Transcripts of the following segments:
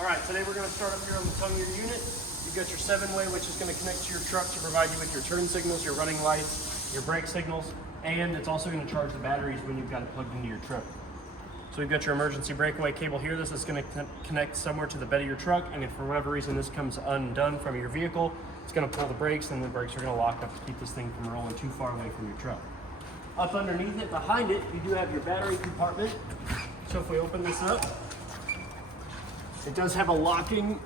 All right, today we're going to start up here on the tongue of your unit. You've got your 7-way, which is going to connect to your truck to provide you with your turn signals, your running lights, your brake signals, and it's also going to charge the batteries when you've got it plugged into your truck. So we've got your emergency breakaway cable here. This is going to connect somewhere to the bed of your truck, and if for whatever reason this comes undone from your vehicle, it's going to pull the brakes, and the brakes are going to lock up to keep this thing from rolling too far away from your truck. Up underneath it, behind it, you do have your battery compartment. So if we open this up, it does have a locking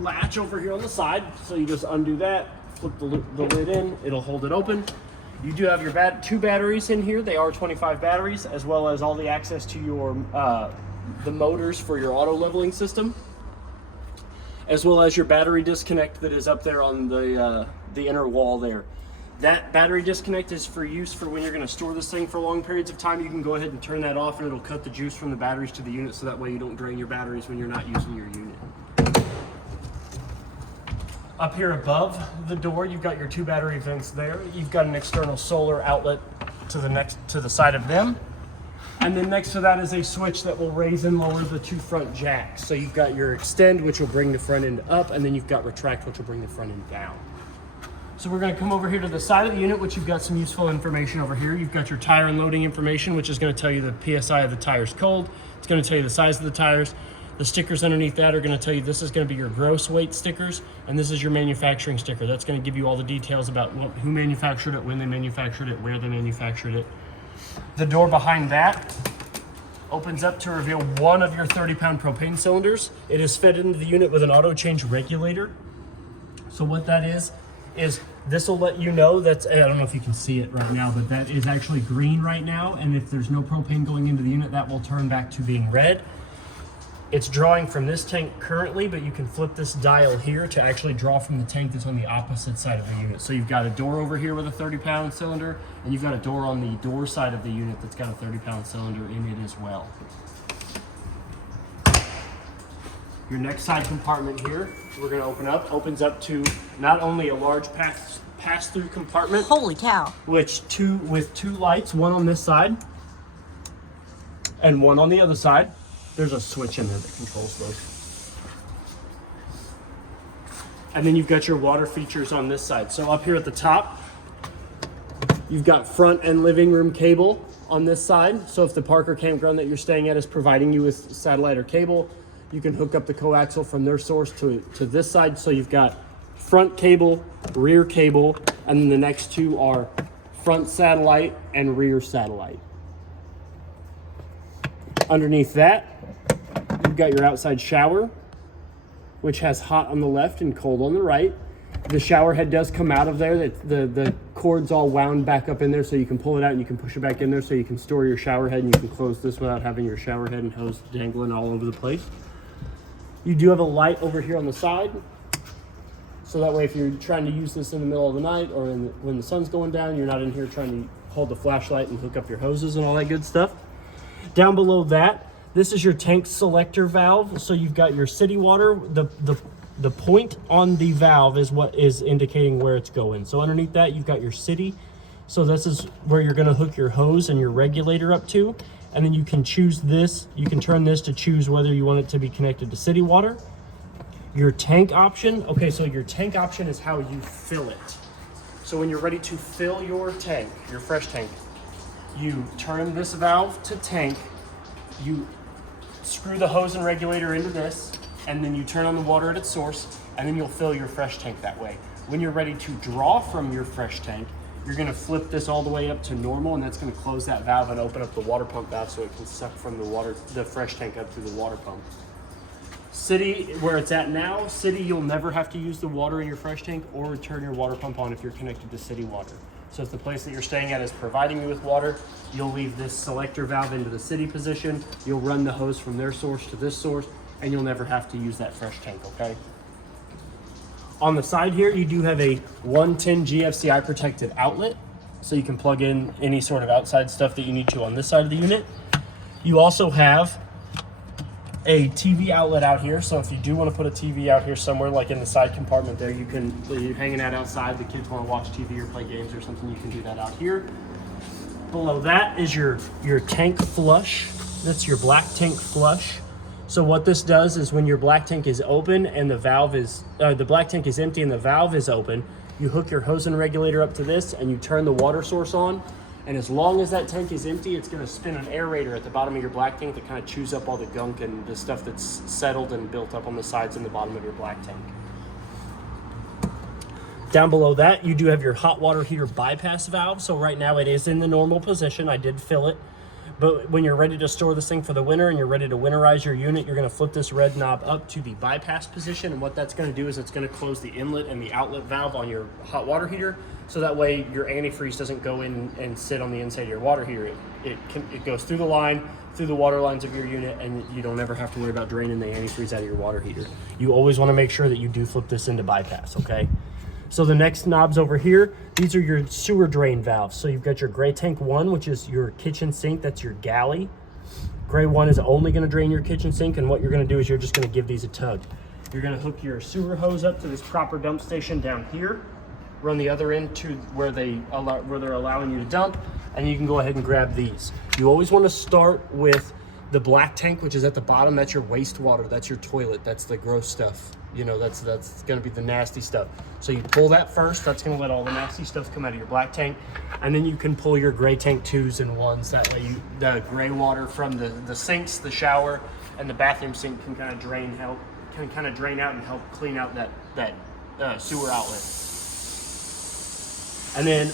latch over here on the side. So you just undo that, flip the lid in, it'll hold it open. You do have your two batteries in here. They are 25 batteries, as well as all the access to your the motors for your auto leveling system, as well as your battery disconnect that is up there on the inner wall there. That battery disconnect is for use for when you're going to store this thing for long periods of time. You can go ahead and turn that off, and it'll cut the juice from the batteries to the unit, so that way you don't drain your batteries when you're not using your unit. Up here above the door, you've got your 2 battery vents there. You've got an external solar outlet to the side of them. And then next to that is a switch that will raise and lower the 2 front jacks. So you've got your extend, which will bring the front end up, and then you've got retract, which will bring the front end down. So we're going to come over here to the side of the unit, which you've got some useful information over here. You've got your tire and loading information, which is going to tell you the PSI of the tire's cold. It's going to tell you the size of the tires. The stickers underneath that are going to tell you this is going to be your gross weight stickers, and this is your manufacturing sticker. That's going to give you all the details about who manufactured it, when they manufactured it, where they manufactured it. The door behind that opens up to reveal one of your 30-pound propane cylinders. It is fed into the unit with an auto change regulator. So what that is this will let you know that's, I don't know if you can see it right now, but that is actually green right now. And if there's no propane going into the unit, that will turn back to being red. It's drawing from this tank currently, but you can flip this dial here to actually draw from the tank that's on the opposite side of the unit. So you've got a door over here with a 30-pound cylinder, and you've got a door on the door side of the unit that's got a 30-pound cylinder in it as well. Your next side compartment here, we're going to opens up to not only a large pass-through compartment. Holy cow. With two lights, one on this side and one on the other side. There's a switch in there that controls those. And then you've got your water features on this side. So up here at the top, you've got front and living room cable on this side. So if the park or campground that you're staying at is providing you with satellite or cable, you can hook up the coaxial from their source to this side. So you've got front cable, rear cable, and then the next 2 are front satellite and rear satellite. Underneath that, you've got your outside shower, which has hot on the left and cold on the right. The shower head does come out of there. The cord's all wound back up in there, so you can pull it out and you can push it back in there, so you can store your shower head, and you can close this without having your shower head and hose dangling all over the place. You do have a light over here on the side, so that way if you're trying to use this in the middle of the night or when the sun's going down, you're not in here trying to hold the flashlight and hook up your hoses and all that good stuff. Down below that, this is your tank selector valve. So you've got your city water. The point on the valve is what is indicating where it's going. So underneath that, you've got your city. So this is where you're going to hook your hose and your regulator up to. And then you can choose this. You can turn this to choose whether you want it to be connected to city water. Your tank option. Okay, so your tank option is how you fill it. So when you're ready to fill your tank, your fresh tank, you turn this valve to tank, you screw the hose and regulator into this, and then you turn on the water at its source, and then you'll fill your fresh tank that way. When you're ready to draw from your fresh tank, you're going to flip this all the way up to normal, and that's going to close that valve and open up the water pump valve so it can suck from the fresh tank up through the water pump. City, where it's at now, city, you'll never have to use the water in your fresh tank or turn your water pump on if you're connected to city water. So if the place that you're staying at is providing you with water, you'll leave this selector valve into the city position, you'll run the hose from their source to this source, and you'll never have to use that fresh tank, okay? On the side here, you do have a 110 GFCI protected outlet, so you can plug in any sort of outside stuff that you need to on this side of the unit. You also have a TV outlet out here, so if you do want to put a TV out here somewhere, like in the side compartment there, you're hanging out outside, the kids want to watch TV or play games or something, you can do that out here. Below that is your tank flush. That's your black tank flush. So what this does is when your black tank is open and the valve is, the black tank is empty and the valve is open, you hook your hose and regulator up to this and you turn the water source on. And as long as that tank is empty, it's gonna spin an aerator at the bottom of your black tank that kind of chews up all the gunk and the stuff that's settled and built up on the sides and the bottom of your black tank. Down below that, you do have your hot water heater bypass valve. So right now it is in the normal position. I did fill it. But when you're ready to store this thing for the winter and you're ready to winterize your unit, you're gonna flip this red knob up to the bypass position. And what that's gonna do is it's gonna close the inlet and the outlet valve on your hot water heater. So that way your antifreeze doesn't go in and sit on the inside of your water heater. It goes through the line, through the water lines of your unit, and you don't ever have to worry about draining the antifreeze out of your water heater. You always wanna make sure that you do flip this into bypass, okay? So the next knobs over here, these are your sewer drain valves. So you've got your gray tank 1, which is your kitchen sink, that's your galley. Gray 1 is only gonna drain your kitchen sink, and what you're gonna do is you're just gonna give these a tug. You're gonna hook your sewer hose up to this proper dump station down here, run the other end to where they're allowing you to dump, and you can go ahead and grab these. You always wanna start with the black tank, which is at the bottom. That's your wastewater, that's your toilet, that's the gross stuff. You know, that's gonna be the nasty stuff. So you pull that first, that's gonna let all the nasty stuff come out of your black tank. And then you can pull your gray tank 2s and 1s. That way the gray water from the sinks, the shower, and the bathroom sink can kind of drain out and help clean out that sewer outlet. And then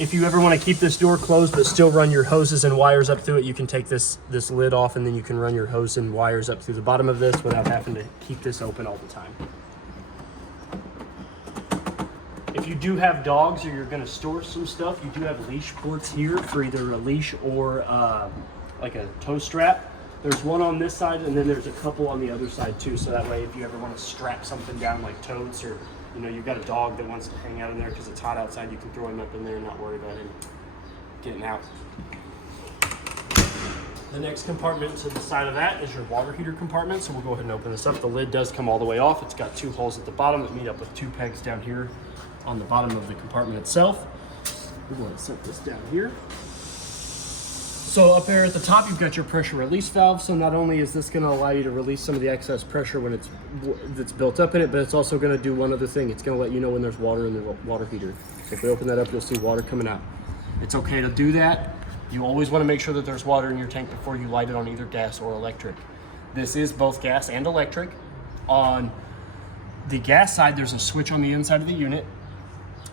if you ever want to keep this door closed but still run your hoses and wires up through it, you can take this lid off, and then you can run your hose and wires up through the bottom of this without having to keep this open all the time. If you do have dogs or you're going to store some stuff, you do have leash ports here for either a leash or like a tow strap. There's one on this side, and then there's a couple on the other side too, so that way if you ever want to strap something down like totes, or you know, you've got a dog that wants to hang out in there because it's hot outside, you can throw him up in there and not worry about him getting out. The next compartment to the side of that is your water heater compartment. So we'll go ahead and open this up. The lid does come all the way off. It's got 2 holes at the bottom that meet up with 2 pegs down here on the bottom of the compartment itself. We'll go ahead and set this down here. So up there at the top, you've got your pressure release valve. So not only is this going to allow you to release some of the excess pressure when that's built up in it, but it's also going to do one other thing. It's going to let you know when there's water in the water heater. If we open that up, you'll see water coming out. It's okay to do that. You always want to make sure that there's water in your tank before you light it on either gas or electric. This is both gas and electric. On the gas side, there's a switch on the inside of the unit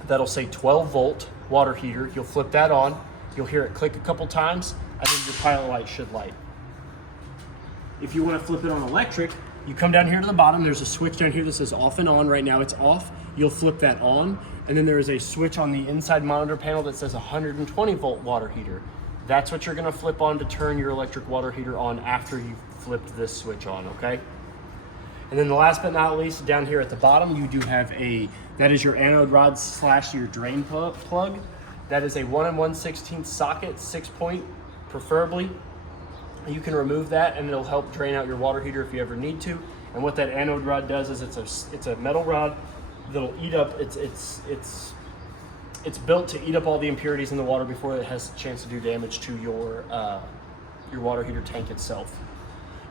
that'll say 12 volt water heater. You'll flip that on. You'll hear it click a couple times, and then your pilot light should light. If you want to flip it on electric, you come down here to the bottom. There's a switch down here that says off and on. Right now it's off. You'll flip that on, and then there is a switch on the inside monitor panel that says 120 volt water heater. That's what you're going to flip on to turn your electric water heater on after you've flipped this switch on, okay? And then the last but not least, down here at the bottom, you do have that is your anode rod / your drain plug. That is a 1 1/16 socket, 6-point preferably. You can remove that and it'll help drain out your water heater if you ever need to. And what that anode rod does is it's a metal rod that'll eat up, it's built to eat up all the impurities in the water before it has a chance to do damage to your water heater tank itself.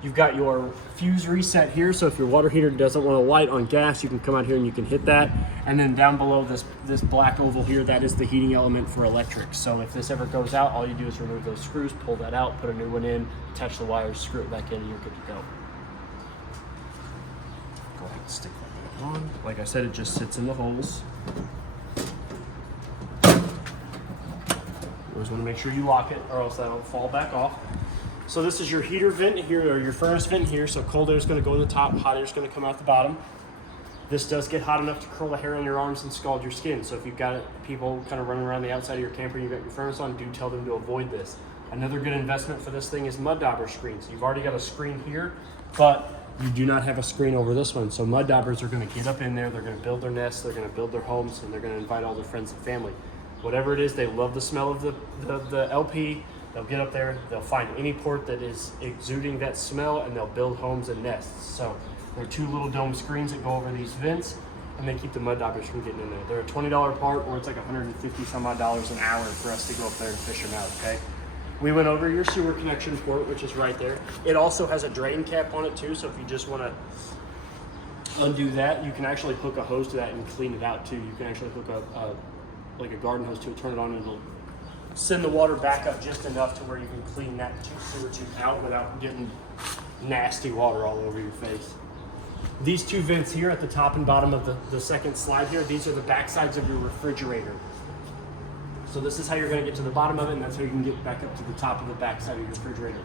You've got your fuse reset here, so if your water heater doesn't want to light on gas, you can come out here and you can hit that. And then down below this black oval here, that is the heating element for electric. So if this ever goes out, all you do is remove those screws, pull that out, put a new one in, attach the wires, screw it back in, and you're good to go. Go ahead and stick that back on. Like I said, it just sits in the holes. You always want to make sure you lock it, or else that'll fall back off. So this is your heater vent here, or your furnace vent here. So cold air is going to go in the top, hot air is going to come out the bottom. This does get hot enough to curl the hair on your arms and scald your skin. So if you've got people kind of running around the outside of your camper and you've got your furnace on, do tell them to avoid this. Another good investment for this thing is mud dauber screens. You've already got a screen here, but you do not have a screen over this one. So mud daubers are going to get up in there, they're going to build their nests, they're going to build their homes, and they're going to invite all their friends and family. Whatever it is, they love the smell of the LP. They'll get up there, they'll find any port that is exuding that smell, and they'll build homes and nests. So there are 2 little dome screens that go over these vents, and they keep the mud daubers from getting in there. They're a $20 part, or it's like $150 some odd an hour for us to go up there and fish them out, okay? We went over your sewer connection port, which is right there. It also has a drain cap on it too, so if you just want to undo that, you can actually hook a hose to that and clean it out too. You can actually hook like a garden hose to it, turn it on, and it'll send the water back up just enough to where you can clean that sewer tube out without getting nasty water all over your face. These two vents here at the top and bottom of the second slide here, these are the back sides of your refrigerator. So this is how you're going to get to the bottom of it, and that's how you can get back up to the top of the back side of your refrigerator.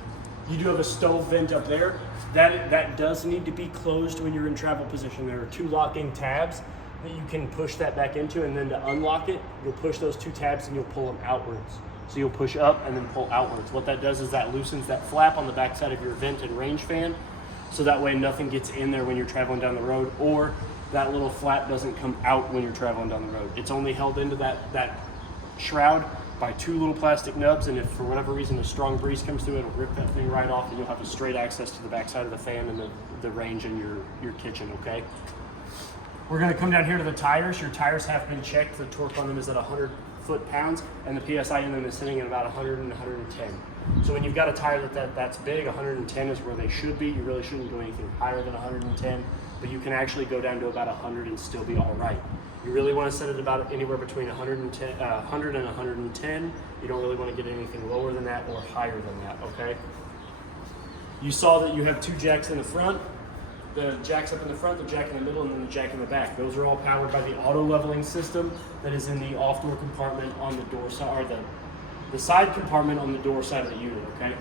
You do have a stove vent up there. That does need to be closed when you're in travel position. There are two locking tabs that you can push that back into, and then to unlock it, you'll push those two tabs and you'll pull them outwards. So you'll push up and then pull outwards. What that does is that loosens that flap on the back side of your vent and range fan, so that way nothing gets in there when you're traveling down the road, or that little flap doesn't come out when you're traveling down the road. It's only held into that shroud by two little plastic nubs, and if for whatever reason a strong breeze comes through, it'll rip that thing right off, and you'll have a straight access to the back side of the fan and the range in your kitchen, okay? We're gonna come down here to the tires. Your tires have been checked. The torque on them is at 100 foot-pounds, and the PSI in them is sitting at about 100 and 110. So when you've got a tire that's big, 110 is where they should be. You really shouldn't go anything higher than 110, but you can actually go down to about 100 and still be all right. You really want to set it about anywhere between 100 and 110. You don't really want to get anything lower than that or higher than that, okay? You saw that you have two jacks in the front. The jack's up in the front, the jack in the middle, and then the jack in the back. Those are all powered by the auto leveling system that is in the off-door compartment on the door side, or the side compartment on the door side of the unit, okay?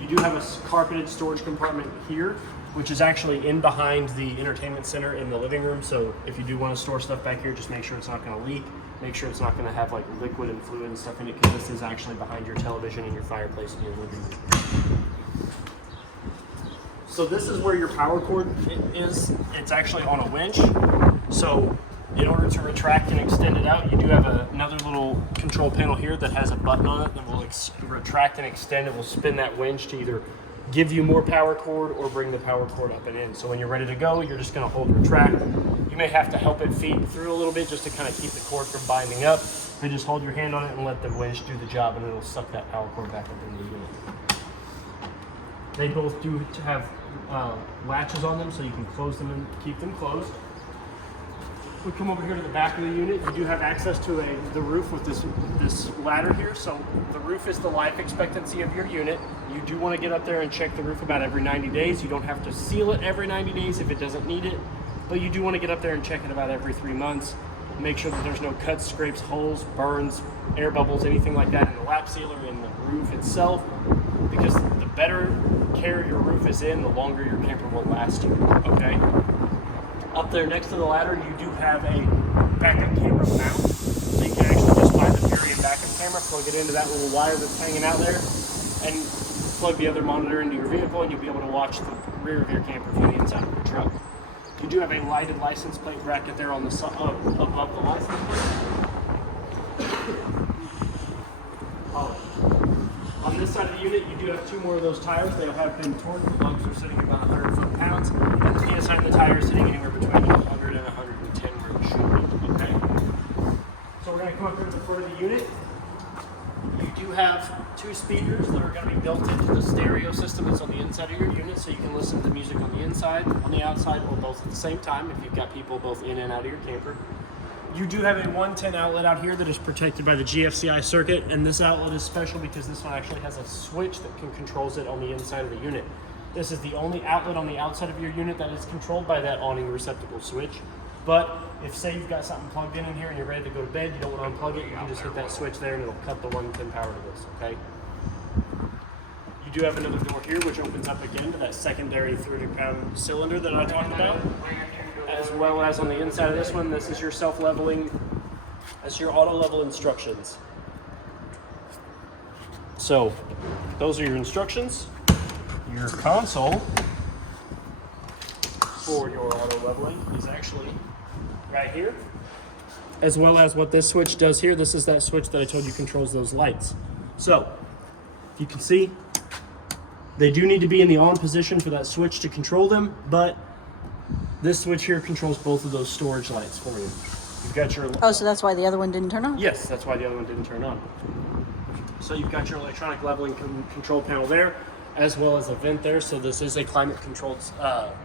You do have a carpeted storage compartment here, which is actually in behind the entertainment center in the living room. So if you do want to store stuff back here, just make sure it's not going to leak. Make sure it's not going to have like liquid and fluid and stuff in it, because this is actually behind your television and your fireplace in your living room. So this is where your power cord is. It's actually on a winch. So in order to retract and extend it out, you do have another little control panel here that has a button on it that will retract and extend. It will spin that winch to either give you more power cord or bring the power cord up and in. So when you're ready to go, you're just gonna hold retract. You may have to help it feed through a little bit just to kind of keep the cord from binding up. But just hold your hand on it and let the winch do the job, and it'll suck that power cord back up into the unit. They both do have latches on them, so you can close them and keep them closed. We come over here to the back of the unit. You do have access to the roof with this ladder here. So the roof is the life expectancy of your unit. You do want to get up there and check the roof about every 90 days. You don't have to seal it every 90 days if it doesn't need it, but you do want to get up there and check it about every 3 months. Make sure that there's no cuts, scrapes, holes, burns, air bubbles, anything like that in the lap sealer, in the roof itself, because the better care your roof is in, the longer your camper will last you, okay? Up there next to the ladder, you do have a backup camera mount. So you can actually just buy the Fury backup camera, plug it into that little wire that's hanging out there, and plug the other monitor into your vehicle, and you'll be able to watch the rear of your camper from the inside of your truck. You do have a lighted license plate bracket there on the above the license plate. On this side of the unit, you do have two more of those tires. They have been torqued. The lugs are sitting about 100 foot-pounds, and the PSI of the tire is sitting anywhere between 100 and 110 where it should be, okay? So we're going to come up here to the front of the unit. You do have two speakers that are going to be built into the stereo system that's on the inside of your unit, so you can listen to music on the inside, on the outside, or both at the same time if you've got people both in and out of your camper. You do have a 110 outlet out here that is protected by the GFCI circuit, and this outlet is special because this one actually has a switch that controls it on the inside of the unit. This is the only outlet on the outside of your unit that is controlled by that awning receptacle switch. But if, say, you've got something plugged in here and you're ready to go to bed, you don't want to unplug it, you can just hit that switch there and it'll cut the 110 power to this, okay? You do have another door here which opens up again to that secondary 30-pound cylinder that I talked about. As well as on the inside of this one, this is your self-leveling, that's your auto-level instructions. So, those are your instructions. Your console for your auto-leveling is actually right here. As well as what this switch does here, this is that switch that I told you controls those lights. So, if you can see, they do need to be in the on position for that switch to control them, but this switch here controls both of those storage lights for you. You've got your... Oh, so that's why the other one didn't turn on? Yes, that's why the other one didn't turn on. So you've got your electronic leveling control panel there, as well as a vent there. So this is a climate controlled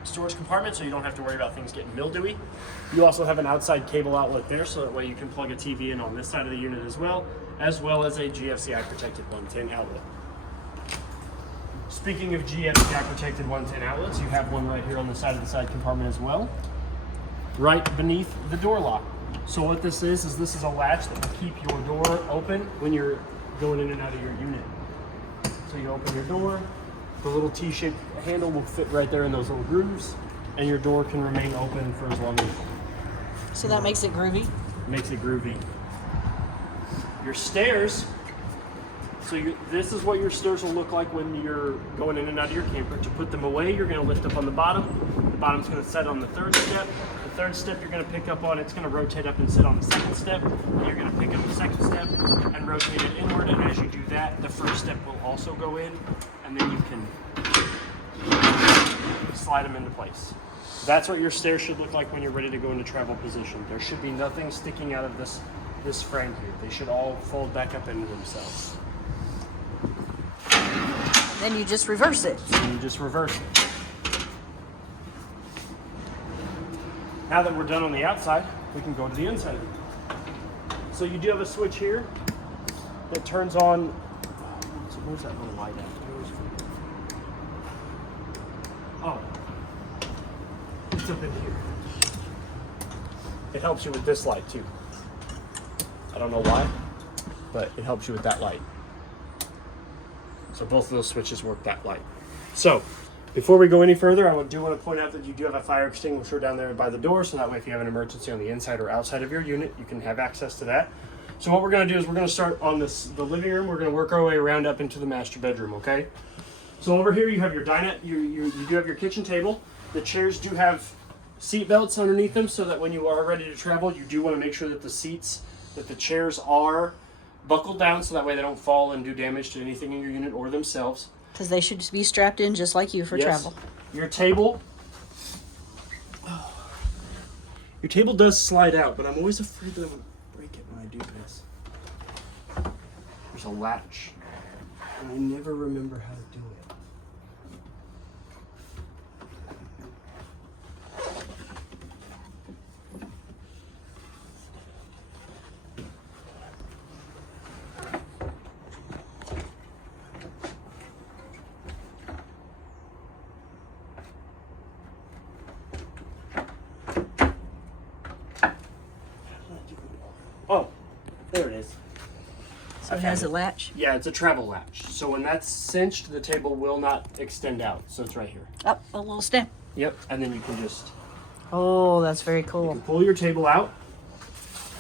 storage compartment, so you don't have to worry about things getting mildewy. You also have an outside cable outlet there, so that way you can plug a TV in on this side of the unit as well as a GFCI protected 110 outlet. Speaking of GFCI protected 110 outlets, you have one right here on the side of the side compartment as well, right beneath the door lock. So what this is this is a latch that will keep your door open when you're going in and out of your unit. So you open your door, the little T-shaped handle will fit right there in those little grooves, and your door can remain open for as long as. So that makes it groovy? Makes it groovy. Your stairs, this is what your stairs will look like when you're going in and out of your camper. To put them away, you're going to lift up on the bottom. The bottom's going to set on the third step. The third step you're going to pick up on, it's going to rotate up and sit on the second step. You're going to pick up the second step and rotate it inward, and as you do that, the first step will also go in, and then you can slide them into place. That's what your stairs should look like when you're ready to go into travel position. There should be nothing sticking out of this frame here. They should all fold back up into themselves. Then you just reverse it. And you just reverse it. Now that we're done on the outside, we can go to the inside. So you do have a switch here that turns on. So where's that little light at? Oh, it's up in here. It helps you with this light too. I don't know why, but it helps you with that light. So both of those switches work that light. So before we go any further, I do want to point out that you do have a fire extinguisher down there by the door, so that way if you have an emergency on the inside or outside of your unit, you can have access to that. So what we're going to do is we're going to start on the living room. We're going to work our way around up into the master bedroom, okay? So over here you have your dinette. You do have your kitchen table. The chairs do have seat belts underneath them, so that when you are ready to travel, you do want to make sure that the chairs are buckled down, so that way they don't fall and do damage to anything in your unit or themselves. Because they should be strapped in just like you for travel. Your table does slide out, but I'm always afraid that I'm going to break it when I do this. There's a latch, and I never remember how to do it. Oh, there it is. So it has a latch? Yeah, it's a travel latch. So when that's cinched, the table will not extend out. So it's right here. Oh, a little step. Yep, and then you can just... Oh, that's very cool. You can pull your table out.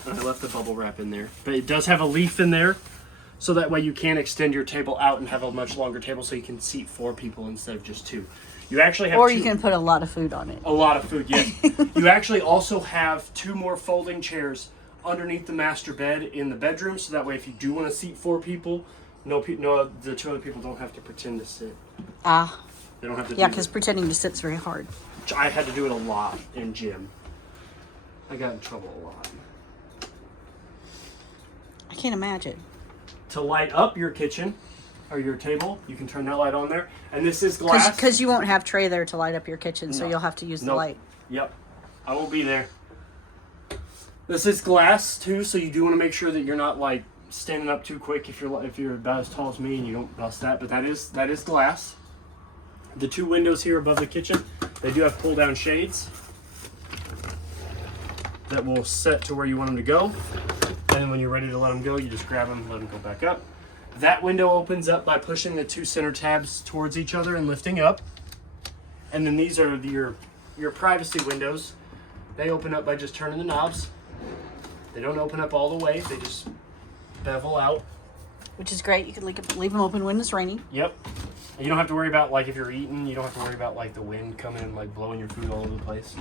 I left the bubble wrap in there. But it does have a leaf in there, so that way you can extend your table out and have a much longer table, so you can seat 4 people instead of just 2. You actually have you can put a lot of food on it. A lot of food, yes. You actually also have 2 more folding chairs underneath the master bed in the bedroom, so that way if you do want to seat 4 people, the 2 other people don't have to pretend to sit. They don't have to. Yeah, because pretending to sit's very hard. I had to do it a lot in gym. I got in trouble a lot. I can't imagine. To light up your kitchen or your table, you can turn that light on there, and this is glass. Because you won't have tray there to light up your kitchen, so you'll have to use the light. Yep, I will be there. This is glass too, so you do want to make sure that you're not like standing up too quick if you're about as tall as me and you don't bust that. But that is glass. The 2 windows here above the kitchen, they do have pull down shades that will set to where you want them to go. And then when you're ready to let them go, you just grab them and let them go back up. That window opens up by pushing the 2 center tabs towards each other and lifting up. And then these are your privacy windows. They open up by just turning the knobs. They don't open up all the way. They just bevel out. Which is great. You can leave them open when it's raining. Yep. And you don't have to worry about, like, if you're eating, you don't have to worry about, like, the wind coming and, like, blowing your food all over the place.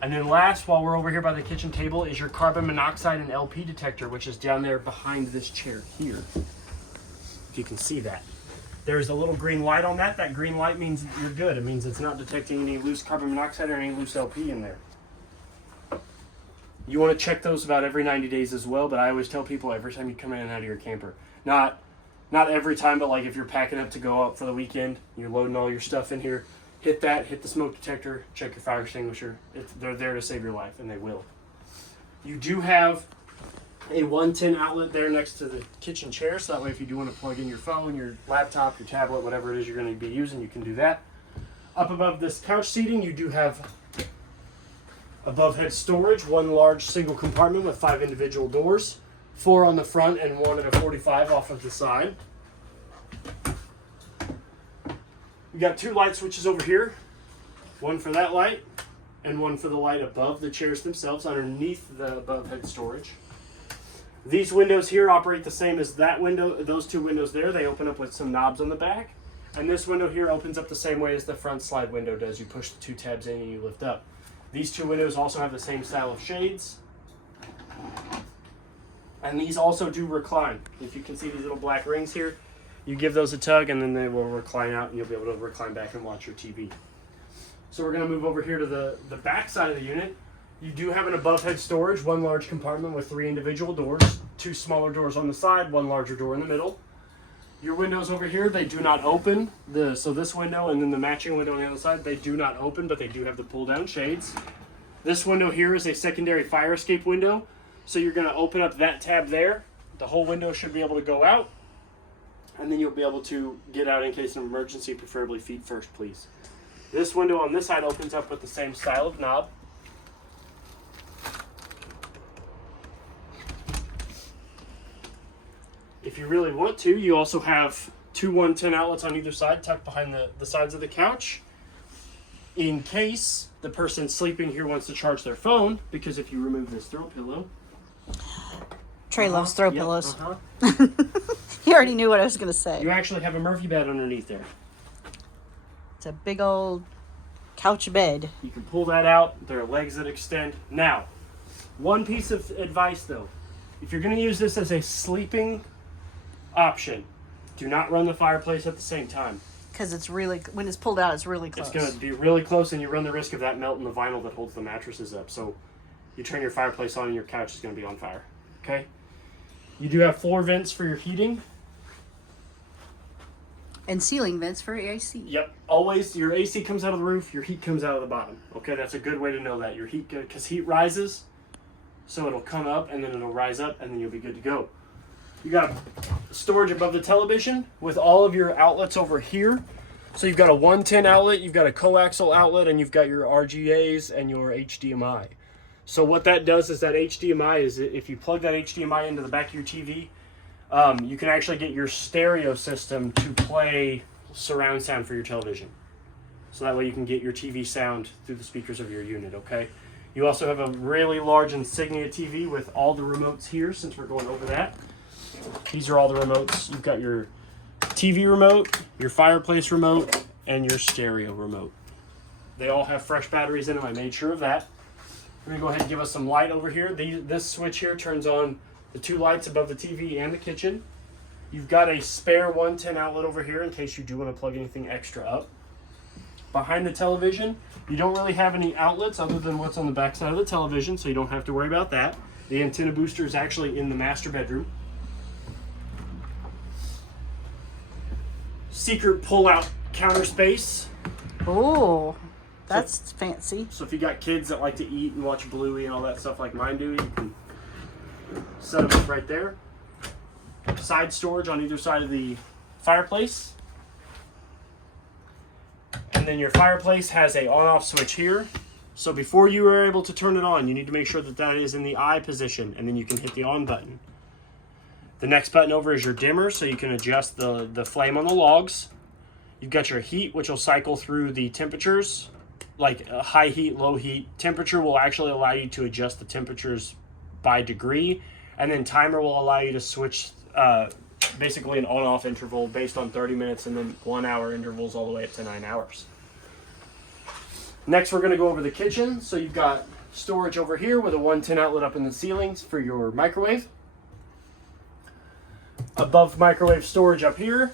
And then last, while we're over here by the kitchen table, is your carbon monoxide and LP detector, which is down there behind this chair here. If you can see that. There's a little green light on that. That green light means you're good. It means it's not detecting any loose carbon monoxide or any loose LP in there. You want to check those about every 90 days as well, but I always tell people every time you come in and out of your camper, Not every time, but like if you're packing up to go out for the weekend, you're loading all your stuff in here, hit the smoke detector, check your fire extinguisher. They're there to save your life, and they will. You do have a 110 outlet there next to the kitchen chair, so that way if you do want to plug in your phone, your laptop, your tablet, whatever it is you're going to be using, you can do that. Up above this couch seating, you do have above head storage, one large single compartment with 5 individual doors, 4 on the front and 1 at a 45 off of the side. We got 2 light switches over here, one for that light and one for the light above the chairs themselves underneath the above head storage. These windows here operate the same as that window, those 2 windows there. They open up with some knobs on the back. And this window here opens up the same way as the front slide window does. You push the 2 tabs in and you lift up. These 2 windows also have the same style of shades. And these also do recline. If you can see these little black rings here, you give those a tug and then they will recline out and you'll be able to recline back and watch your TV. So we're going to move over here to the back side of the unit. You do have an above head storage, 1 large compartment with 3 individual doors, 2 smaller doors on the side, 1 larger door in the middle. Your windows over here, they do not open. So this window and then the matching window on the other side, they do not open, but they do have the pull down shades. This window here is a secondary fire escape window. So you're going to open up that tab there. The whole window should be able to go out. And then you'll be able to get out in case of an emergency, preferably feet first, please. This window on this side opens up with the same style of knob. If you really want to, you also have 2 110 outlets on either side tucked behind the sides of the couch. In case the person sleeping here wants to charge their phone, because if you remove this throw pillow. Trey loves throw pillows. You already knew what I was going to say. You actually have a Murphy bed underneath there. It's a big old couch bed. You can pull that out. There are legs that extend. Now, one piece of advice though. If you're going to use this as a sleeping option, do not run the fireplace at the same time. Because it's really, when it's pulled out, it's really close. It's going to be really close and you run the risk of that melting the vinyl that holds the mattresses up. So you turn your fireplace on and your couch is going to be on fire. Okay? You do have floor vents for your heating. And ceiling vents for AC. Yep. Always, your AC comes out of the roof, your heat comes out of the bottom. Okay, that's a good way to know that. Your heat, because heat rises, so it'll come up and then it'll rise up and then you'll be good to go. You got storage above the television with all of your outlets over here. So you've got a 110 outlet, you've got a coaxial outlet, and you've got your RGAs and your HDMI. So what that does is that HDMI is, if you plug that HDMI into the back of your TV, you can actually get your stereo system to play surround sound for your television. So that way you can get your TV sound through the speakers of your unit, okay? You also have a really large Insignia TV with all the remotes here, since we're going over that. These are all the remotes. You've got your TV remote, your fireplace remote, and your stereo remote. They all have fresh batteries in them. I made sure of that. We're going to go ahead and give us some light over here. This switch here turns on the 2 lights above the TV and the kitchen. You've got a spare 110 outlet over here in case you do want to plug anything extra up. Behind the television, you don't really have any outlets other than what's on the back side of the television, so you don't have to worry about that. The antenna booster is actually in the master bedroom. Secret pull-out counter space. Oh, that's fancy. So if you got kids that like to eat and watch Bluey and all that stuff like mine do, you can set them up right there. Side storage on either side of the fireplace. And then your fireplace has a on-off switch here. So before you are able to turn it on, you need to make sure that that is in the I position, and then you can hit the on button. The next button over is your dimmer, so you can adjust the flame on the logs. You've got your heat, which will cycle through the temperatures, like high heat, low heat. Temperature will actually allow you to adjust the temperatures by degree, and then timer will allow you to switch basically an on-off interval based on 30 minutes and then 1 hour intervals all the way up to 9 hours. Next, we're going to go over the kitchen. So you've got storage over here with a 110 outlet up in the ceilings for your microwave. Above microwave storage up here.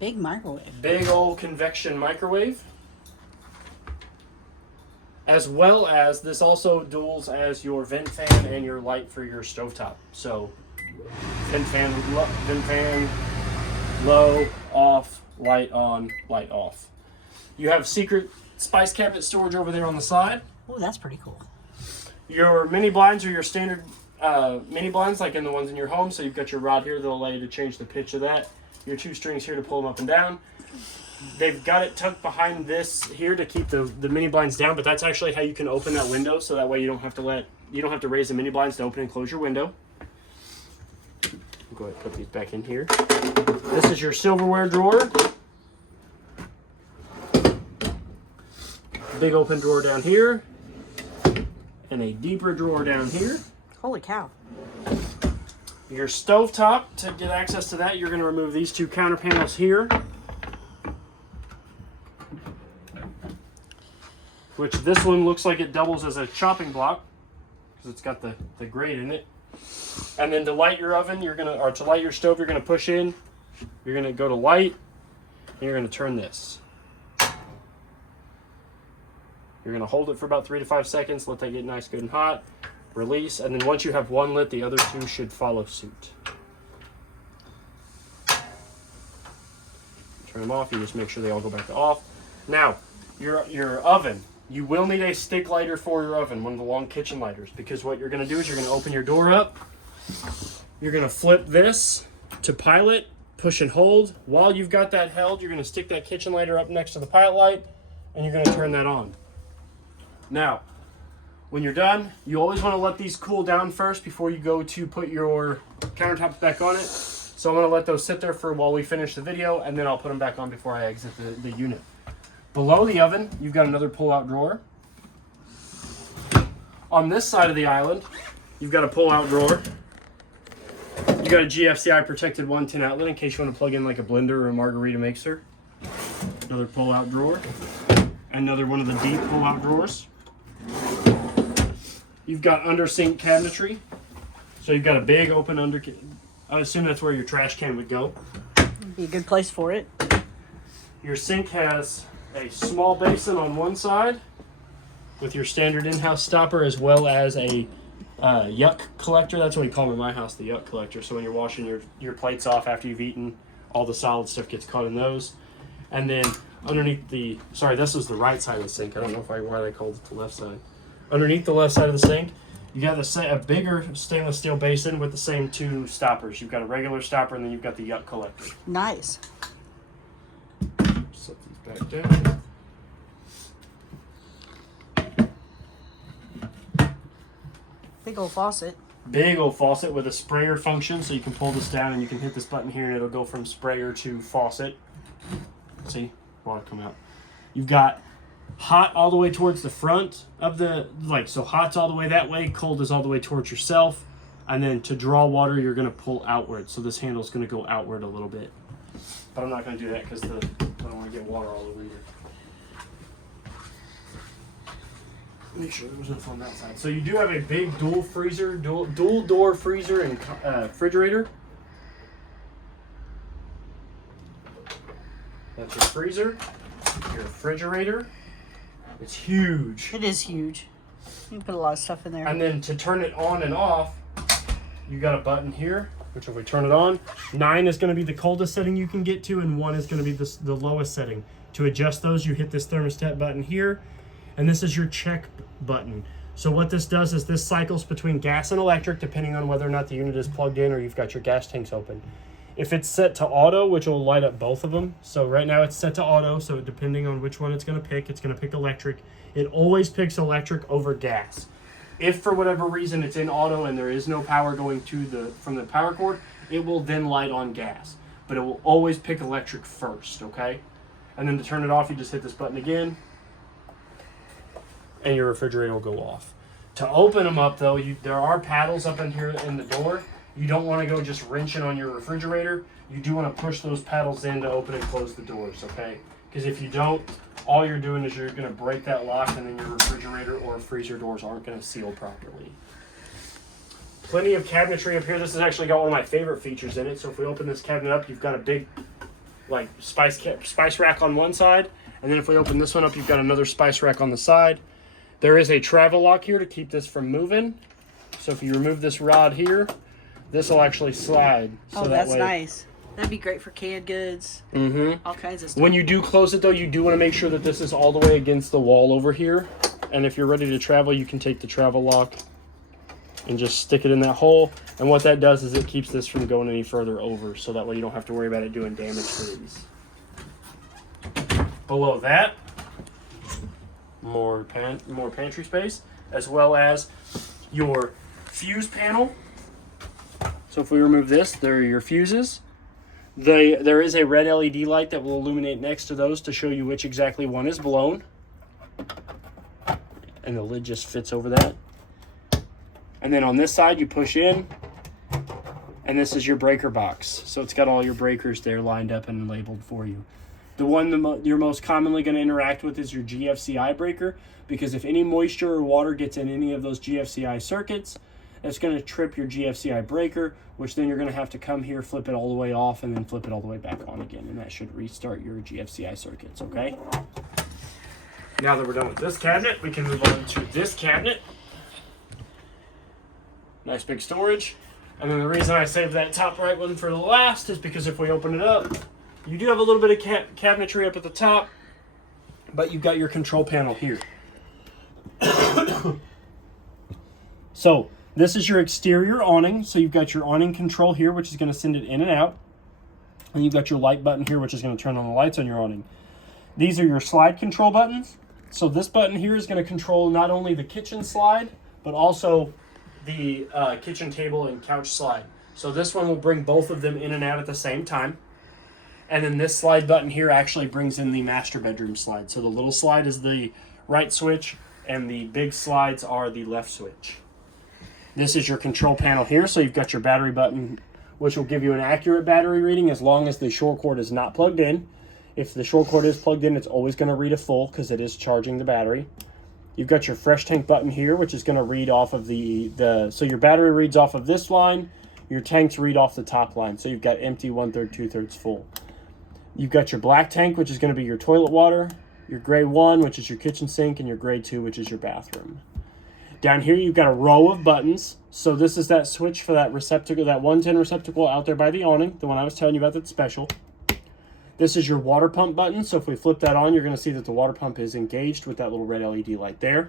Big microwave. Big old convection microwave. As well as this also duals as your vent fan and your light for your stovetop. So Vent fan, low, off, light on, light off. You have secret spice cabinet storage over there on the side. Oh, that's pretty cool. Your mini blinds are your standard mini blinds, like in the ones in your home. So you've got your rod here that'll allow you to change the pitch of that. Your 2 strings here to pull them up and down. They've got it tucked behind this here to keep the mini blinds down, but that's actually how you can open that window, so that way you don't have to raise the mini blinds to open and close your window. Go ahead and put these back in here. This is your silverware drawer. Big open drawer down here. And a deeper drawer down here. Holy cow. Your stovetop, to get access to that, you're going to remove these 2 counter panels here. Which this one looks like it doubles as a chopping block because it's got the grate in it. And then to light your oven, to light your stove, you're gonna push in. You're gonna go to light, and you're gonna turn this. You're gonna hold it for about 3 to 5 seconds, let that get nice, good, and hot. Release, and then once you have one lit, the other 2 should follow suit. Turn them off. You just make sure they all go back to off. Now, your oven. You will need a stick lighter for your oven, one of the long kitchen lighters, because what you're going to do is you're going to open your door up. You're going to flip this to pilot, push and hold. While you've got that held, you're going to stick that kitchen lighter up next to the pilot light, and you're going to turn that on. Now, when you're done, you always want to let these cool down first before you go to put your countertops back on it. So I'm going to let those sit there for while we finish the video, and then I'll put them back on before I exit the unit. Below the oven, you've got another pull-out drawer. On this side of the island, you've got a pull-out drawer. You've got a GFCI protected 110 outlet in case you want to plug in like a blender or a margarita mixer. Another pull-out drawer. Another one of the deep pull-out drawers. You've got under-sink cabinetry. So you've got a big open under... I assume that's where your trash can would go. Would be a good place for it. Your sink has a small basin on one side with your standard in-house stopper, as well as a yuck collector. That's what we call them in my house, the yuck collector. So when you're washing your plates off after you've eaten, all the solid stuff gets caught in those. And then underneath this is the right side of the sink. I don't know why they called it the left side. Underneath the left side of the sink, you got a bigger stainless steel basin with the same 2 stoppers. You've got a regular stopper, and then you've got the yuck collector. Nice. Set these back down. Big old faucet. Big old faucet with a sprayer function, so you can pull this down and you can hit this button here and it'll go from sprayer to faucet. See? Water come out. You've got hot all the way towards the front of so hot's all the way that way, cold is all the way towards yourself. And then to draw water, you're going to pull outward. So this handle's going to go outward a little bit. But I'm not going to do that because I don't want to get water all over here. Make sure there's nothing on that side. So you do have a big dual door freezer and refrigerator. That's your freezer, your refrigerator. It's huge. It is huge. You can put a lot of stuff in there. And then to turn it on and off, you got a button here, which if we turn it on, 9 is going to be the coldest setting you can get to, and 1 is going to be the lowest setting. To adjust those, you hit this thermostat button here, and this is your check button. So what this does is this cycles between gas and electric, depending on whether or not the unit is plugged in or you've got your gas tanks open. If it's set to auto, which will light up both of them. So right now it's set to auto, so depending on which one it's going to pick electric. It always picks electric over gas. If for whatever reason it's in auto and there is no power going from the power cord, it will then light on gas. But it will always pick electric first, okay? And then to turn it off, you just hit this button again, and your refrigerator will go off. To open them up, though, there are paddles up in here in the door. You don't want to go just wrenching on your refrigerator. You do want to push those paddles in to open and close the doors, okay? Because if you don't, all you're doing is you're going to break that lock, and then your refrigerator or freezer doors aren't going to seal properly. Plenty of cabinetry up here. This has actually got one of my favorite features in it. So if we open this cabinet up, you've got a big spice rack on one side. And then if we open this one up, you've got another spice rack on the side. There is a travel lock here to keep this from moving. So if you remove this rod here, this will actually slide. So Oh, that that's way, nice. That'd be great for canned goods. All kinds of stuff. When you do close it, though, you do want to make sure that this is all the way against the wall over here. And if you're ready to travel, you can take the travel lock and just stick it in that hole. And what that does is it keeps this from going any further over, so that way you don't have to worry about it doing damage to these. Below that, more pantry space, as well as your fuse panel. So if we remove this, there are your fuses. There is a red LED light that will illuminate next to those to show you which exactly one is blown. And the lid just fits over that. And then on this side, you push in, and this is your breaker box. So it's got all your breakers there lined up and labeled for you. The one you're most commonly going to interact with is your GFCI breaker, because if any moisture or water gets in any of those GFCI circuits, it's going to trip your GFCI breaker, which then you're going to have to come here, flip it all the way off, and then flip it all the way back on again, and that should restart your GFCI circuits, okay? Now that we're done with this cabinet, we can move on to this cabinet. Nice big storage. And then the reason I saved that top right one for the last is because if we open it up, you do have a little bit of cabinetry up at the top, but you've got your control panel here. So this is your exterior awning. So you've got your awning control here, which is going to send it in and out. And you've got your light button here, which is going to turn on the lights on your awning. These are your slide control buttons. So this button here is going to control not only the kitchen slide, but also the kitchen table and couch slide. So this one will bring both of them in and out at the same time. And then this slide button here actually brings in the master bedroom slide. So the little slide is the right switch, and the big slides are the left switch. This is your control panel here. So you've got your battery button, which will give you an accurate battery reading as long as the short cord is not plugged in. If the short cord is plugged in, it's always going to read a full because it is charging the battery. You've got your fresh tank button here, which is going to read off of so your battery reads off of this line, your tanks read off the top line. So you've got empty, 1/3, 2/3 full. You've got your black tank, which is going to be your toilet water, your gray 1, which is your kitchen sink, and your gray 2, which is your bathroom. Down here, you've got a row of buttons. So this is that switch for that receptacle, that 110 receptacle out there by the awning, the one I was telling you about that's special. This is your water pump button. So if we flip that on, you're going to see that the water pump is engaged with that little red LED light there.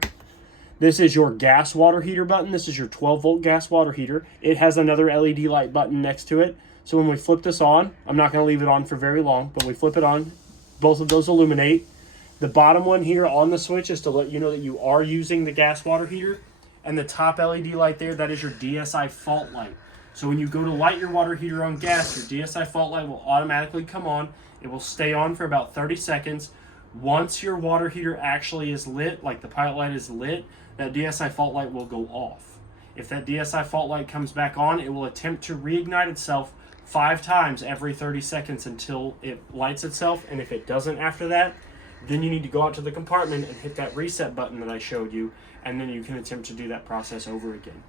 This is your gas water heater button. This is your 12-volt gas water heater. It has another LED light button next to it. So when we flip this on, I'm not going to leave it on for very long, but we flip it on, both of those illuminate. The bottom one here on the switch is to let you know that you are using the gas water heater. And the top LED light there, that is your DSI fault light. So when you go to light your water heater on gas, your DSI fault light will automatically come on. It will stay on for about 30 seconds. Once your water heater actually is lit, like the pilot light is lit, that DSI fault light will go off. If that DSI fault light comes back on, it will attempt to reignite itself 5 times every 30 seconds until it lights itself. And if it doesn't after that, then you need to go out to the compartment and hit that reset button that I showed you, and then you can attempt to do that process over again.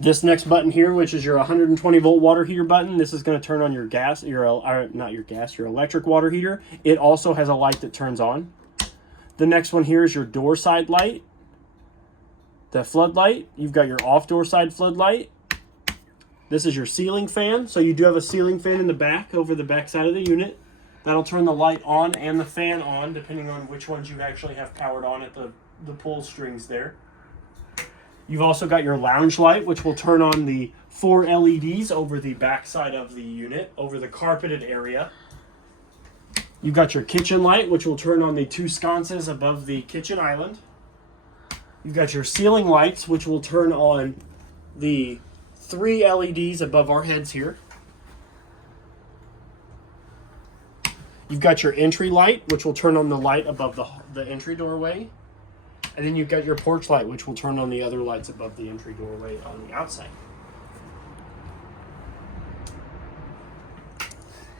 This next button here, which is your 120 volt water heater button, this is going to turn on your your electric water heater. It also has a light that turns on. The next one here is your door side light, the floodlight. You've got your off door side floodlight. This is your ceiling fan. So you do have a ceiling fan in the back, over the back side of the unit. That'll turn the light on and the fan on, depending on which ones you actually have powered on at the pull strings there. You've also got your lounge light, which will turn on the 4 LEDs over the back side of the unit, over the carpeted area. You've got your kitchen light, which will turn on the 2 sconces above the kitchen island. You've got your ceiling lights, which will turn on the 3 LEDs above our heads here. You've got your entry light, which will turn on the light above the entry doorway. And then you've got your porch light, which will turn on the other lights above the entry doorway on the outside.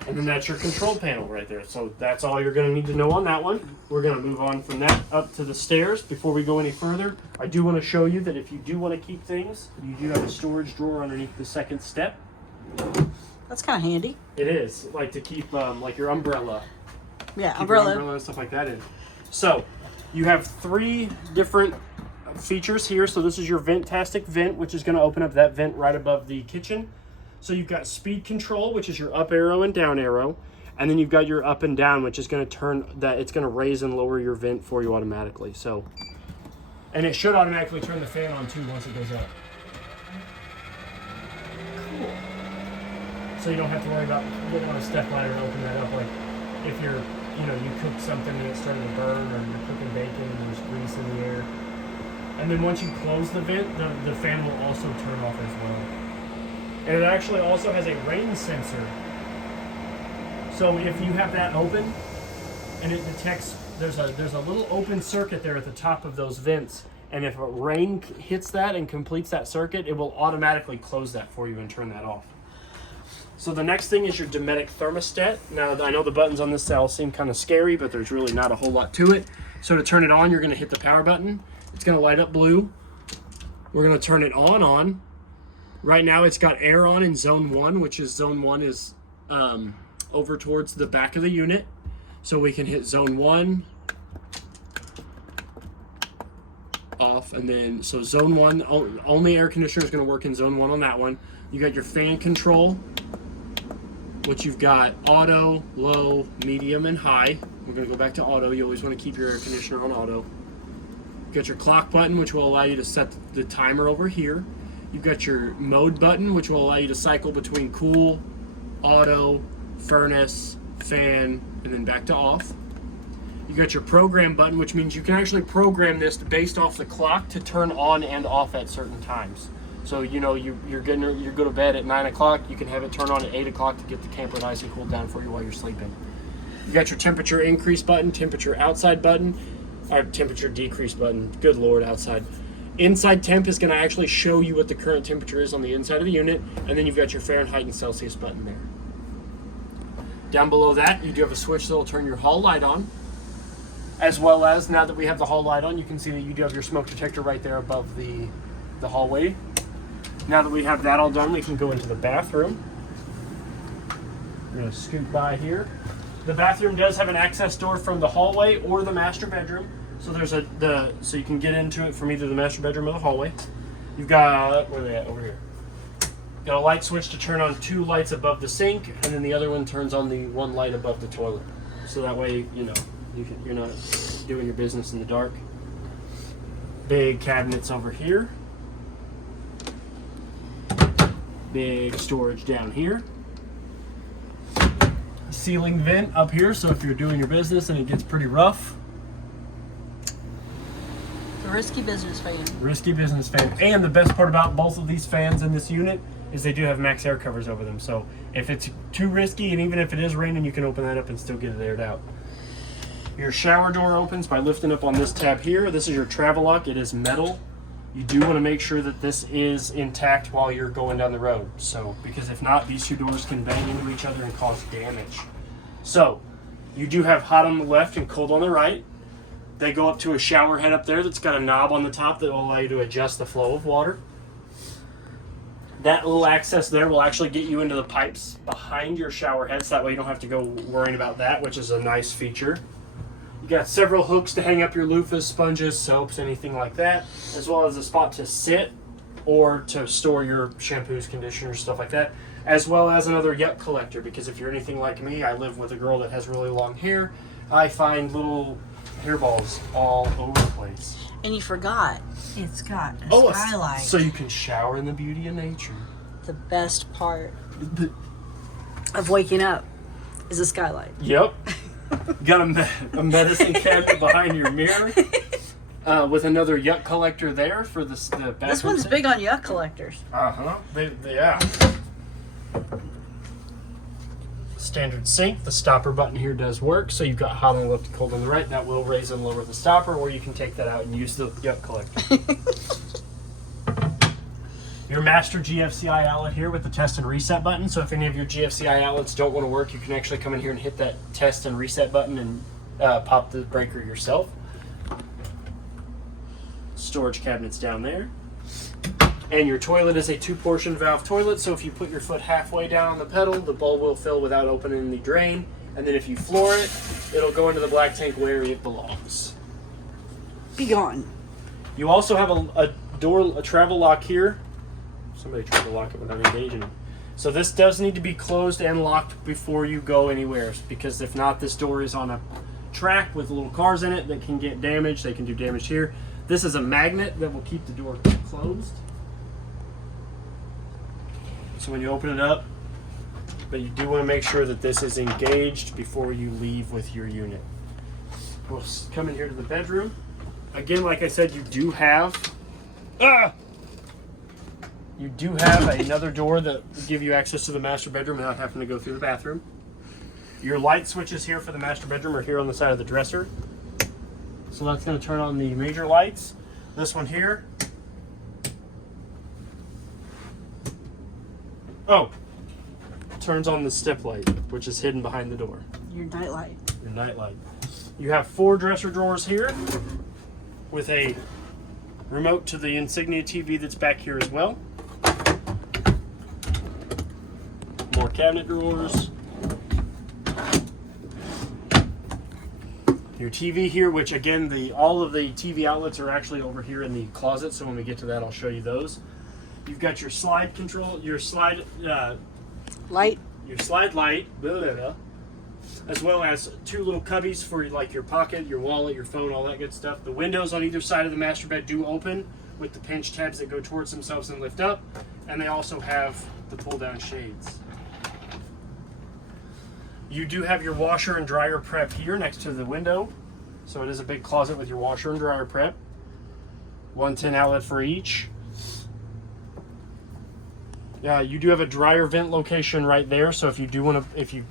And then that's your control panel right there. So that's all you're going to need to know on that one. We're going to move on from that up to the stairs. Before we go any further, I do want to show you that if you do want to keep things, you do have a storage drawer underneath the second step. That's kind of handy. It is, like to keep like your umbrella. Yeah, keep umbrella. Your umbrella and stuff like that in. So you have 3 different features here. So this is your Ventastic vent, which is going to open up that vent right above the kitchen. So you've got speed control, which is your up arrow and down arrow. And then you've got your up and down, which is going to turn that, it's going to raise and lower your vent for you automatically. So, and it should automatically turn the fan on too once it goes up. Cool. So you don't have to worry about getting on a step ladder and open that up. Like if you're, you cook something and it's starting to burn, or you're cooking bacon and there's grease in the air. And then once you close the vent, the fan will also turn off as well. And it actually also has a rain sensor. So if you have that open and it detects, there's a little open circuit there at the top of those vents. And if rain hits that and completes that circuit, it will automatically close that for you and turn that off. So the next thing is your Dometic thermostat. Now, I know the buttons on this cell seem kind of scary, but there's really not a whole lot to it. So to turn it on, you're going to hit the power button. It's going to light up blue. We're going to turn it on. Right now, it's got air on in zone 1, which is zone 1 is over towards the back of the unit. So we can hit zone 1, off, and then, so zone 1, only air conditioner is going to work in zone 1 on that one. You got your fan control, which you've got auto, low, medium, and high. We're going to go back to auto. You always want to keep your air conditioner on auto. You got your clock button, which will allow you to set the timer over here. You've got your mode button, which will allow you to cycle between cool, auto, furnace, fan, and then back to off. You got your program button, which means you can actually program this based off the clock to turn on and off at certain times. So you go to bed at 9 o'clock, you can have it turn on at 8 o'clock to get the camper nice and cooled down for you while you're sleeping. You got your temperature increase button, temperature outside button, or temperature decrease button. Good Lord, outside. Inside temp is going to actually show you what the current temperature is on the inside of the unit, and then you've got your Fahrenheit and Celsius button there. Down below that, you do have a switch that will turn your hall light on, as well as, now that we have the hall light on, you can see that you do have your smoke detector right there above the hallway. Now that we have that all done, we can go into the bathroom. We're going to scoot by here. The bathroom does have an access door from the hallway or the master bedroom. So there's so you can get into it from either the master bedroom or the hallway. You've got, where are they at? Over here. Got a light switch to turn on 2 lights above the sink, and then the other one turns on the 1 light above the toilet. So that way, you're not doing your business in the dark. Big cabinets over here. Big storage down here. Ceiling vent up here, so if you're doing your business and it gets pretty rough. Risky business fan. Risky business fan. And the best part about both of these fans in this unit is they do have max air covers over them. So if it's too risky, and even if it is raining, you can open that up and still get it aired out. Your shower door opens by lifting up on this tab here. This is your travel lock. It is metal. You do want to make sure that this is intact while you're going down the road. So, because if not, these 2 doors can bang into each other and cause damage. So, you do have hot on the left and cold on the right. They go up to a shower head up there that's got a knob on the top that will allow you to adjust the flow of water. That little access there will actually get you into the pipes behind your shower head, so that way you don't have to go worrying about that, which is a nice feature. You got several hooks to hang up your loofahs, sponges, soaps, anything like that, as well as a spot to sit or to store your shampoos, conditioners, stuff like that, as well as another yuck collector, because if you're anything like me, I live with a girl that has really long hair. I find little hairballs all over the place. And you forgot, it's got a skylight. So you can shower in the beauty of nature. The best part of waking up is a skylight. Yep. Got a medicine cabinet behind your mirror with another yuck collector there for the bathroom. This one's big on yuck collectors. Uh-huh. Yeah. Standard sink. The stopper button here does work. So you've got hot on the left and cold on the right. That will raise and lower the stopper, or you can take that out and use the yuck collector. Your master GFCI outlet here with the test and reset button. So if any of your GFCI outlets don't want to work, you can actually come in here and hit that test and reset button and pop the breaker yourself. Storage cabinets down there. And your toilet is a 2-portion valve toilet, so if you put your foot halfway down on the pedal, the bowl will fill without opening the drain. And then if you floor it, it'll go into the black tank where it belongs. Be gone. You also have a travel lock here. Somebody tried to lock it without engaging it. So this does need to be closed and locked before you go anywhere, because if not, this door is on a track with little cars in it that can get damaged. They can do damage here. This is a magnet that will keep the door closed. So when you open it up, but you do want to make sure that this is engaged before you leave with your unit. We'll come in here to the bedroom. Again, like I said, you do have another door that will give you access to the master bedroom without having to go through the bathroom. Your light switches here for the master bedroom are here on the side of the dresser. So that's going to turn on the major lights. This one here. Turns on the step light, which is hidden behind the door. Your nightlight. Your nightlight. You have 4 dresser drawers here with a remote to the Insignia TV that's back here as well. More cabinet drawers. Your TV here, which again, all of the TV outlets are actually over here in the closet. So when we get to that, I'll show you those. You've got your slide control, your slide light, blah, blah, blah, as well as 2 little cubbies for like your pocket, your wallet, your phone, all that good stuff. The windows on either side of the master bed do open with the pinch tabs that go towards themselves and lift up, and they also have the pull down shades. You do have your washer and dryer prep here next to the window. So it is a big closet with your washer and dryer prep. 110 outlet for each. You do have a dryer vent location right there. So if you do want to, if you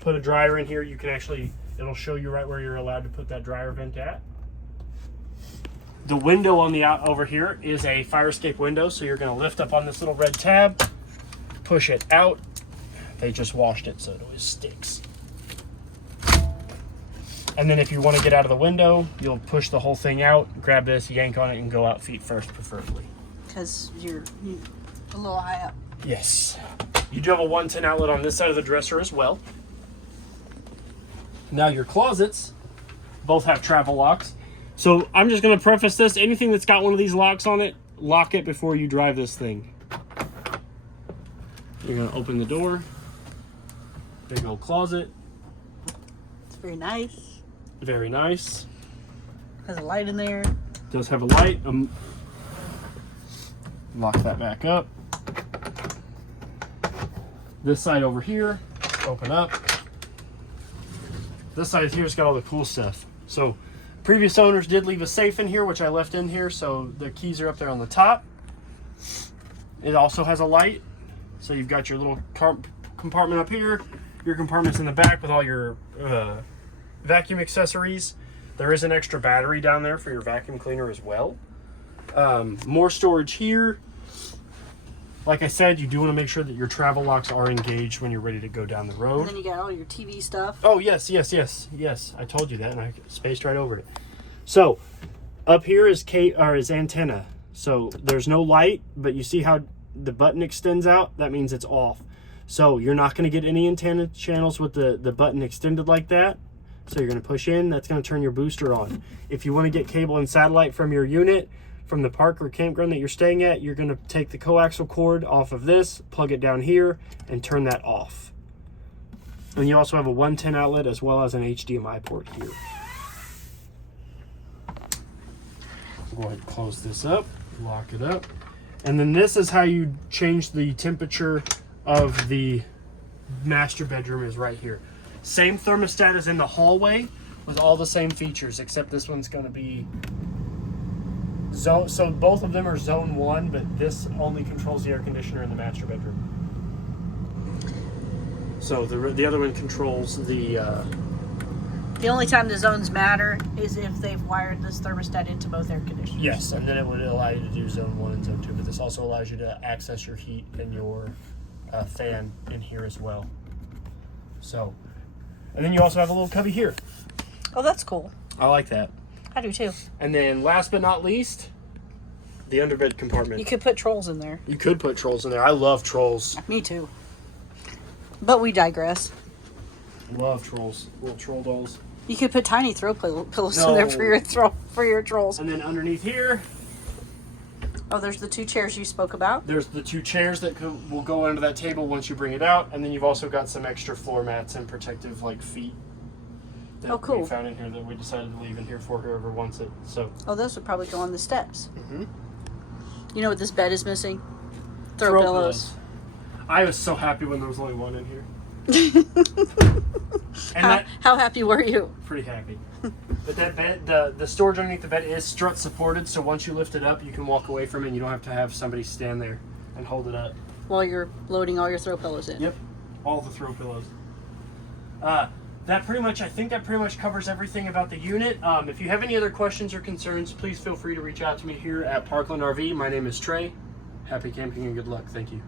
put a dryer in here, you can actually, it'll show you right where you're allowed to put that dryer vent at. The window on the out over here is a fire escape window. So you're going to lift up on this little red tab, push it out. They just washed it, so it always sticks. And then if you want to get out of the window, you'll push the whole thing out, grab this, yank on it, and go out feet first, preferably. Because you're a little high up. Yes. You do have a 110 outlet on this side of the dresser as well. Now your closets both have travel locks. So I'm just going to preface this. Anything that's got one of these locks on it, lock it before you drive this thing. You're going to open the door. Big old closet. It's very nice. Very nice. Has a light in there. Does have a light. Lock that back up. This side over here, open up. This side here's got all the cool stuff. So previous owners did leave a safe in here, which I left in here. So the keys are up there on the top. It also has a light. So you've got your little compartment up here. Your compartment's in the back with all your vacuum accessories. There is an extra battery down there for your vacuum cleaner as well. More storage here. Like I said, you do want to make sure that your travel locks are engaged when you're ready to go down the road. And then you got all your TV stuff. Oh, yes. I told you that, and I spaced right over it. So, up here is antenna. So, there's no light, but you see how the button extends out? That means it's off. So, you're not going to get any antenna channels with the button extended like that. So, you're going to push in. That's going to turn your booster on. If you want to get cable and satellite from your unit, from the park or campground that you're staying at, you're going to take the coaxial cord off of this, plug it down here, and turn that off. And you also have a 110 outlet as well as an HDMI port here. Go ahead and close this up, lock it up. And then this is how you change the temperature of the master bedroom is right here. Same thermostat as in the hallway with all the same features, except this one's going to be zone. So both of them are zone 1, but this only controls the air conditioner in the master bedroom. So the other one controls the... The only time the zones matter is if they've wired this thermostat into both air conditioners. Yes, and then it would allow you to do zone 1 and zone 2, but this also allows you to access your heat and your fan in here as well. So, and then you also have a little cubby here. Oh, that's cool. I like that. I do too. And then last but not least, the underbed compartment. You could put trolls in there. You could put trolls in there. I love trolls. Me too. But we digress. Love trolls. Little troll dolls. You could put tiny throw pillows in there for your trolls. And then underneath here, Oh, there's the 2 chairs you spoke about. There's the 2 chairs that will go under that table once you bring it out, and then you've also got some extra floor mats and protective like feet that Oh, cool. we found in here that we decided to leave in here for whoever wants it. So. Oh, those would probably go on the steps. Mm-hmm. You know what this bed is missing? Throw pillows. I was so happy when there was only one in here. And how happy were you? Pretty happy. But that bed, the storage underneath the bed is strut supported, so once you lift it up, you can walk away from it and you don't have to have somebody stand there and hold it up. While you're loading all your throw pillows in. Yep, all the throw pillows. I think that pretty much covers everything about the unit. If you have any other questions or concerns, please feel free to reach out to me here at Parkland RV. My name is Trey. Happy camping and good luck. Thank you.